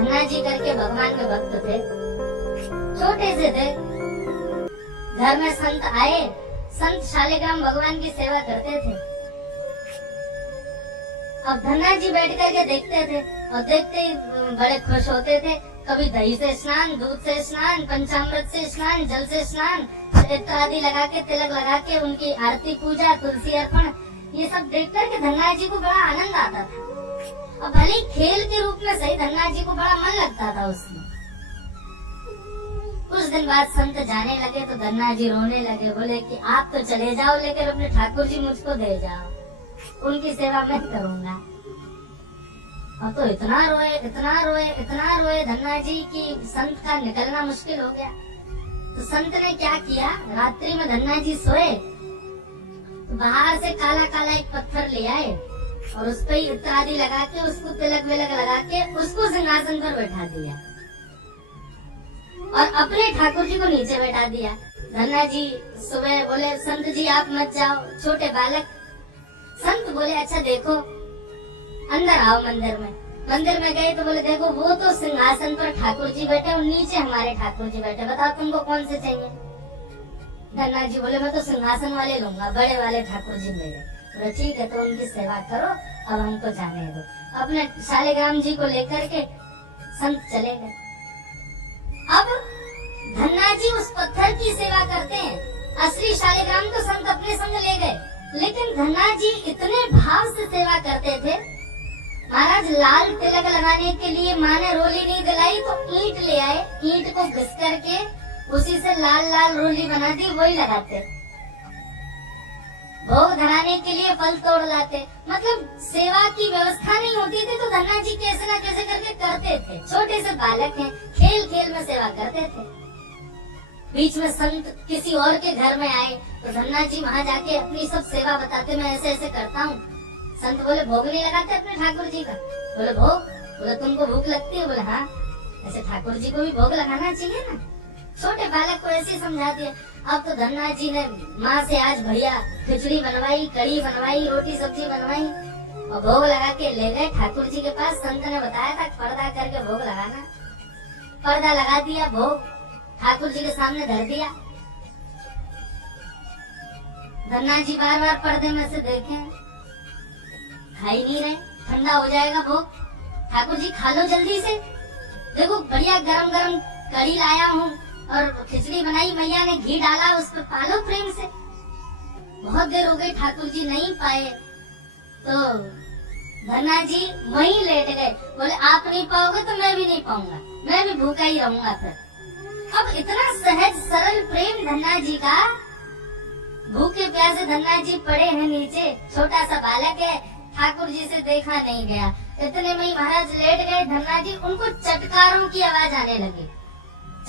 धन्ना जी करके भगवान के भक्त थे, छोटे से थे। घर में संत आए, संत शालिग्राम भगवान की सेवा करते थे। अब धन्ना जी बैठ करके देखते थे और देखते ही बड़े खुश होते थे। कभी दही से स्नान, दूध से स्नान, पंचामृत से स्नान, जल से स्नान इत्यादि लगा के, तिलक लगा के उनकी आरती पूजा, तुलसी अर्पण, ये सब देख करके धन्ना जी को बड़ा आनंद आता था। और भले ही खेल के रूप में सही, धन्ना जी को बड़ा मन लगता था उसमें। कुछ दिन बाद संत जाने लगे तो धन्ना जी रोने लगे, बोले कि आप तो चले जाओ लेकिन अपने ठाकुर जी मुझको दे जाओ, उनकी सेवा मैं करूंगा। और तो इतना रोए, इतना रोए, इतना रोए धन्ना जी की संत का निकलना मुश्किल हो गया। तो संत ने क्या किया, रात्रि में धन्ना जी सोए तो बाहर से काला काला एक पत्थर ले आए और उस पे इत्र आदि लगा के, उसको तिलक विलक लगा के उसको सिंहासन पर बैठा दिया और अपने ठाकुर जी को नीचे बैठा दिया। धन्ना जी सुबह बोले, संत जी आप मत जाओ, छोटे बालक। संत बोले, अच्छा देखो, अंदर आओ मंदिर में। मंदिर में गए तो बोले, देखो वो तो सिंहासन पर ठाकुर जी बैठे और नीचे हमारे ठाकुर जी बैठे, बताओ तुमको कौन से चाहिए। धन्ना जी बोले, मैं तो सिंहासन वाले लूंगा, बड़े वाले ठाकुर जी मेरे। बोले ठीक है, तो उनकी सेवा करो, अब हमको जाने दो। अपने शालिग्राम जी को लेकर के संत चले गए। अब धन्ना जी उस पत्थर की सेवा करते हैं, असली शालिग्राम तो संत अपने संग ले गए, लेकिन धन्ना जी इतने भाव से सेवा करते थे। महाराज लाल तिलक लगाने के लिए माँ ने रोली नहीं दिलाई तो ईंट ले आए, ईंट को घिस करके उसी से लाल लाल रोली बना दी, वही लगाते। भोग धराने के लिए फल तोड़ लाते। मतलब सेवा की व्यवस्था नहीं होती थी तो धन्ना जी कैसे ना कैसे करके करते थे। छोटे से बालक हैं, खेल खेल में सेवा करते थे। बीच में संत किसी और के घर में आए तो धन्ना जी वहाँ जाके अपनी सब सेवा बताते, मैं ऐसे ऐसे करता हूँ। संत बोले, भोग नहीं लगाते अपने ठाकुर जी का? बोले भोग। बोले तुमको भूख लगती है? बोले हाँ। ऐसे ठाकुर जी को भी भोग लगाना चाहिए ना। छोटे बालक को ऐसे समझा दिया। अब तो धन्ना जी ने माँ से आज भैया खिचड़ी बनवाई, कढ़ी बनवाई, रोटी सब्जी बनवाई और भोग लगा के ले गए ठाकुर जी के पास। संत ने बताया था पर्दा करके भोग लगाना। पर्दा लगा दिया, भोग ठाकुर जी के सामने धर दिया। धन्ना जी बार बार पर्दे में से देखे, खा ही नहीं रहे, ठंडा हो जाएगा भोग। ठाकुर जी खा लो जल्दी से, देखो बढ़िया गरम गरम कढ़ी लाया हूँ और खिचड़ी बनाई, मैया ने घी डाला, उस पर पालो प्रेम से। बहुत देर हो गई, ठाकुर जी नहीं पाए तो धन्ना जी वहीं लेट गए। बोले आप नहीं पाओगे तो मैं भी नहीं पाऊंगा, मैं भी भूखा ही रहूंगा फिर। अब इतना सहज सरल प्रेम धन्ना जी का। भूखे प्यासे धन्ना जी पड़े हैं नीचे, छोटा सा बालक है, ठाकुर जी से देखा नहीं गया। इतने में ही महाराज लेट गए। धन्ना जी, उनको चटकारों की आवाज आने लगी।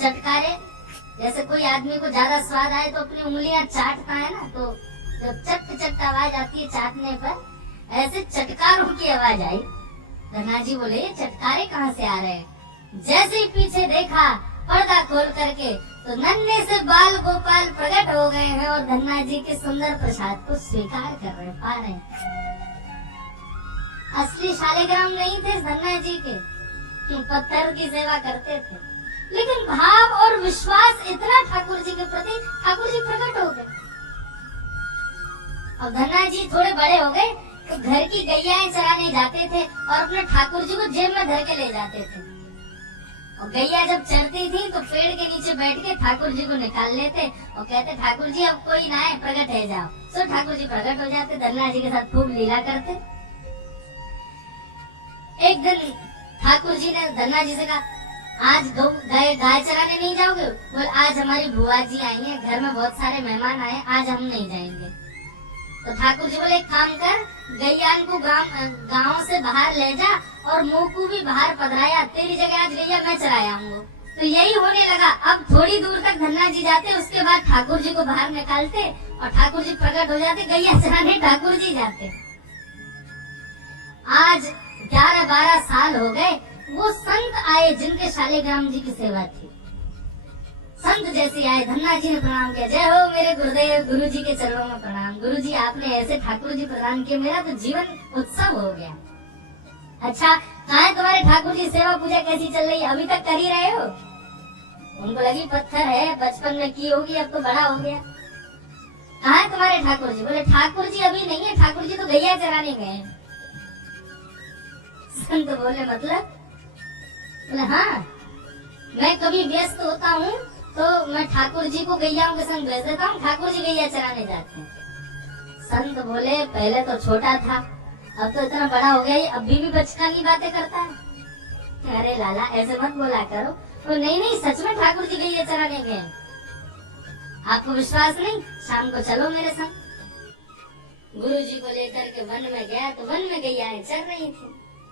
चटकारे, जैसे कोई आदमी को ज्यादा स्वाद आए तो अपनी उंगलियां चाटता है ना, तो जब चट चट आवाज आती है चाटने पर, ऐसे चटकारों की आवाज आई। धन्ना जी बोले, चटकारे कहाँ से आ रहे हैं? जैसे ही पीछे देखा पर्दा खोल करके तो नन्हे से बाल गोपाल प्रकट हो गए हैं और धन्ना जी के सुंदर प्रसाद को स्वीकार कर रहे, पा रहे। असली शालिग्राम नहीं थे धन्ना जी के, पत्थर की सेवा करते थे, लेकिन भाव और विश्वास इतना ठाकुर जी के प्रति, ठाकुर जी प्रकट हो गए। अब धन्ना जी थोड़े बड़े हो गए तो घर की गैयाएं चराने जाते थे और अपने ठाकुर जी को जेब में धर के ले जाते थे। और गैया जब चरती थी तो पेड़ के नीचे बैठ के ठाकुर जी को निकाल लेते और कहते, ठाकुर जी अब कोई ना है, प्रकट है जाओ। सो ठाकुर जी प्रकट हो जाते, धन्ना जी के साथ खूब लीला करते। एक दिन ठाकुर जी ने धन्ना जी से कहा, आज गाय चराने नहीं जाओगे? बोले आज हमारी बुआ जी आई हैं, घर में बहुत सारे मेहमान आए, आज हम नहीं जाएंगे। तो ठाकुर जी बोले, एक काम कर, गैयान को गांव से बाहर ले जा और मुंह को भी बाहर पधराया, तेरी जगह आज गैया मैं चराया हूँ। तो यही होने लगा। अब थोड़ी दूर तक धन्ना जी जाते, उसके बाद ठाकुर जी को बाहर निकालते और ठाकुर जी प्रकट हो जाते, गैया चराने ठाकुर जी जाते। आज 11-12 साल हो गए, वो संत आए जिनके शालिग्राम जी की सेवा थी। संत जैसे आए, धन्ना जी ने प्रणाम किया, जय हो मेरे गुरुदेव, गुरु जी के चरणों में प्रणाम। गुरु जी आपने ऐसे ठाकुर जी प्रदान किए, मेरा तो जीवन उत्सव हो गया। अच्छा, कहाँ है तुम्हारे ठाकुर जी, सेवा पूजा कैसी चल रही है, अभी तक कर ही रहे हो? उनको लगी पत्थर है, बचपन में की होगी, अब तो बड़ा हो गया। कहाँ है तुम्हारे ठाकुर जी? बोले ठाकुर जी अभी नहीं है, ठाकुर जी तो गैया चराने गए हैं। संत बोले मतलब? बोले हाँ, मैं कभी व्यस्त होता हूँ तो मैं ठाकुर जी को गैयाओं के संग भेज देता हूँ, ठाकुर जी गैया चराने जाते हैं। संत बोले पहले तो छोटा था, अब तो इतना बड़ा हो गया, अब भी बचकानी बातें करता है। अरे लाला ऐसे मत बोला करो। तो नहीं नहीं, सच में ठाकुर जी गैया चराने गए। आपको विश्वास नहीं? शाम को चलो मेरे संग। गुरु जी को लेकर के वन में गया तो वन में गैयाएं चर रही थी।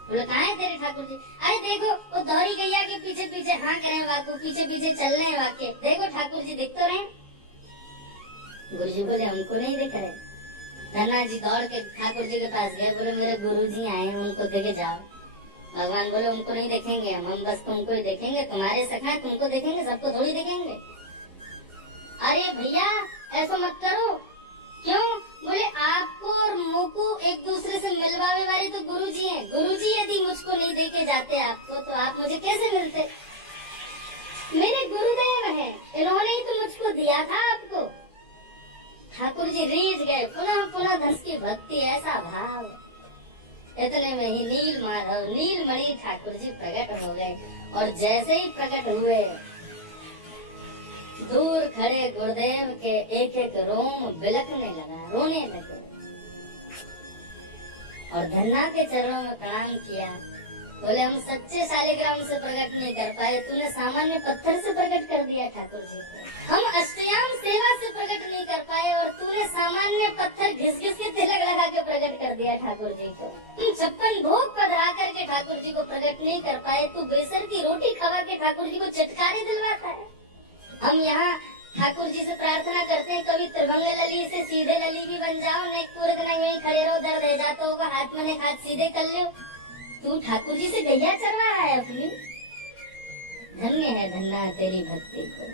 बोले कहाँ है तेरे ठाकुर जी? अरे देखो वो दोहरी गैया के पीछे पीछे हाँक रहे हैं, वाको पीछे पीछे चल रहे हैं, वाक्य देखो ठाकुर जी दिख तो रहे। गुरु जी बोले हमको नहीं दिख रहे। धन्ना जी दौड़ के ठाकुर जी के पास गए, बोले मेरे गुरु जी आए हैं, उनको देखे जाओ। भगवान बोले उनको नहीं देखेंगे हम बस तुमको ही देखेंगे, तुम्हारे सखा तुमको देखेंगे, सबको थोड़ी देखेंगे। अरे भैया ऐसा मत करो। क्यों? बोले आपको और मोको एक दूसरे से मिलवाने वाले तो गुरुजी हैं। गुरुजी यदि मुझको नहीं देके जाते आपको तो आप मुझे कैसे मिलते? मेरे गुरुदेव हैं, इन्होंने ही तो मुझको दिया था आपको। ठाकुर जी रीझ गए, पुनः पुनः धस की भक्ति, ऐसा भाव। इतने में ही नीलमणि ठाकुर जी प्रकट हो गए, और जैसे ही प्रकट हुए दूर खड़े गुरुदेव के एक एक रोम बिलकने लगा, रोने लगे, और धन्ना के चरणों में प्रणाम किया। बोले हम सच्चे शालिग्राम से प्रकट नहीं कर पाए, तूने सामान्य पत्थर से प्रकट कर दिया ठाकुर जी को। हम अष्टयाम सेवा से प्रकट नहीं कर पाए और तूने सामान्य पत्थर घिस घिस के तिलक लगा के प्रकट कर दिया ठाकुर जी को। तुम 56 भोग पधरा करके ठाकुर जी को प्रकट नहीं कर पाए, तू बेसर की रोटी खवा के ठाकुर जी को चटकारे दिलवाता है। हम यहाँ ठाकुर जी से प्रार्थना करते हैं, कभी त्रिभंग लली से सीधे लली भी बन जाओ, नेक पूरक नहीं वहीं खड़े रहो, दर्द रह जाता होगा, हाथ में हाथ सीधे कर लो। तू ठाकुर जी से गैया चरवा रहा है अपनी। धन्य है धन्ना तेरी भक्ति को।